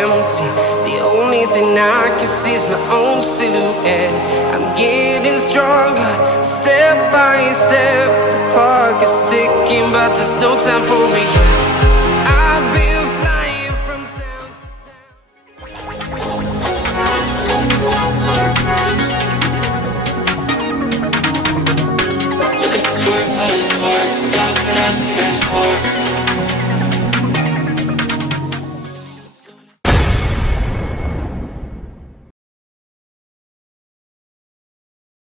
empty. The only thing I can see is my own silhouette. I'm getting stronger, step by step. The clock is ticking, but there's no time for regrets. I've been